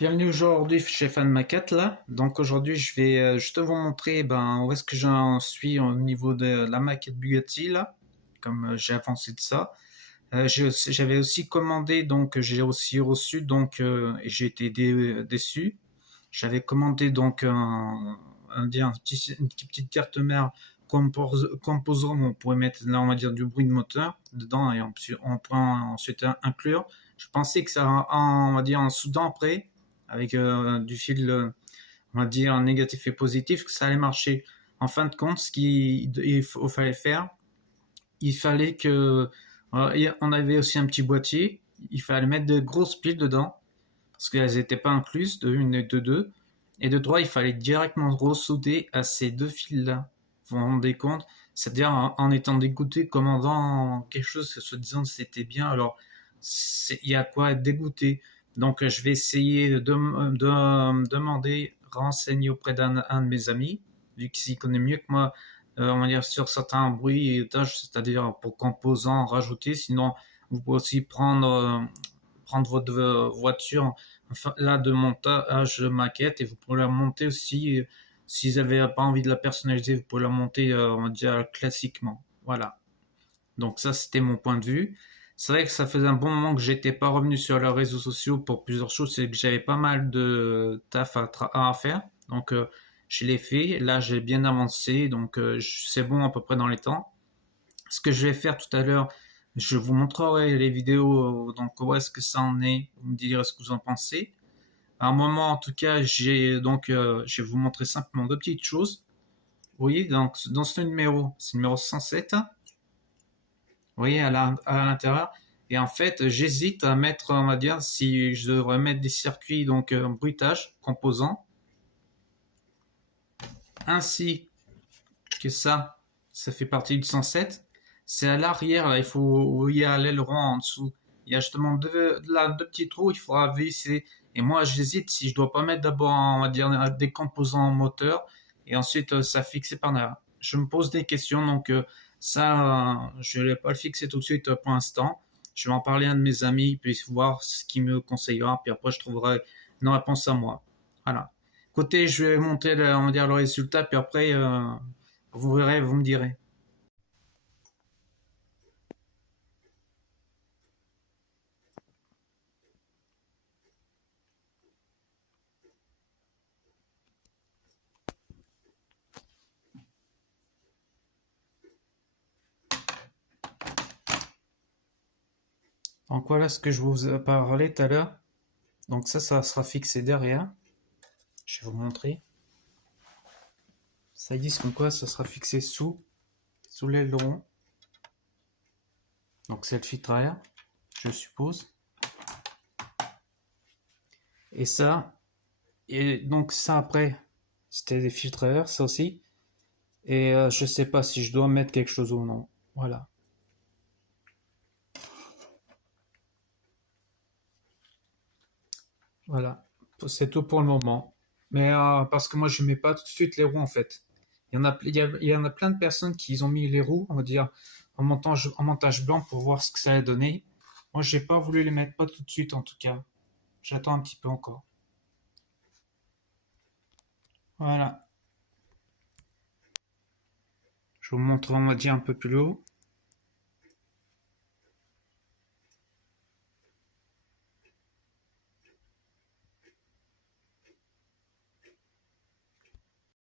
Bienvenue aujourd'hui chez Fan Maquette là. Donc aujourd'hui je vais juste vous montrer où est-ce que j'en suis au niveau de la maquette Bugatti là, comme j'ai avancé de ça. J'avais aussi commandé donc j'ai aussi reçu et j'ai été déçu. J'avais commandé une petite carte mère composant où on pourrait mettre là on va dire du bruit de moteur dedans et on pourrait ensuite inclure. Je pensais que ça on va dire en soudant après avec du fil on va dire négatif et positif que ça allait marcher. En fin de compte, ce qu'il fallait faire, il fallait que on avait aussi un petit boîtier, il fallait mettre de grosses piles dedans parce qu'elles n'étaient pas incluses de une et de deux. Et de trois, il fallait directement ressouder à ces deux fils-là. Vous vous rendez compte? C'est-à-dire en étant dégoûté, commandant quelque chose, se disant que c'était bien, alors il y a quoi être dégoûté. Donc je vais essayer de demander, renseigner auprès d'un de mes amis, vu qu'il s'y connaît mieux que moi, on va dire sur certains bruits et tâches, c'est-à-dire pour composants rajouter. Sinon, vous pouvez aussi prendre votre voiture enfin, là de montage de maquette et vous pouvez la monter aussi si vous n'avez pas envie de la personnaliser, vous pouvez la monter on va dire classiquement. Voilà. Donc ça c'était mon point de vue. C'est vrai que ça faisait un bon moment que j'étais pas revenu sur les réseaux sociaux pour plusieurs choses, c'est que j'avais pas mal de taf à faire. Donc je l'ai fait, là j'ai bien avancé, donc c'est bon à peu près dans les temps. Ce que je vais faire tout à l'heure, je vous montrerai les vidéos, donc où est-ce que ça en est, vous me direz ce que vous en pensez. À un moment, en tout cas, je vais vous montrer simplement deux petites choses. Vous voyez, donc, dans ce numéro, c'est le numéro 107, vous voyez, à l'intérieur. Et en fait, j'hésite à mettre, on va dire, si je devrais mettre des circuits, donc bruitage, composants, ainsi que ça fait partie du 107. C'est à l'arrière, là, il y a l'aileron en dessous. Il y a justement deux petits trous, il faudra visser. Et moi, j'hésite si je dois pas mettre d'abord, on va dire, des composants moteur et ensuite ça fixer par derrière. Je me pose des questions, donc je vais pas le fixer tout de suite pour l'instant. Je vais en parler à un de mes amis, puis voir ce qu'il me conseillera, puis après je trouverai une réponse à moi. Voilà. Côté, je vais monter, on va dire, le résultat, puis après, vous verrez, vous me direz. Donc voilà ce que je vous ai parlé tout à l'heure. Donc ça sera fixé derrière. Je vais vous montrer. Ça dit comme quoi ça sera fixé sous l'aileron. Donc c'est le filtre à air, je suppose. Et ça après, c'était des filtres à air, ça aussi. Et je sais pas si je dois mettre quelque chose ou non. Voilà. Voilà. C'est tout pour le moment. Mais parce que moi je mets pas tout de suite les roues en fait. Il y en a plein de personnes qui ont mis les roues, on va dire, en montage blanc pour voir ce que ça allait donner. Moi j'ai pas voulu les mettre, pas tout de suite en tout cas. J'attends un petit peu encore. Voilà. Je vais vous montrer, on va dire, un peu plus haut.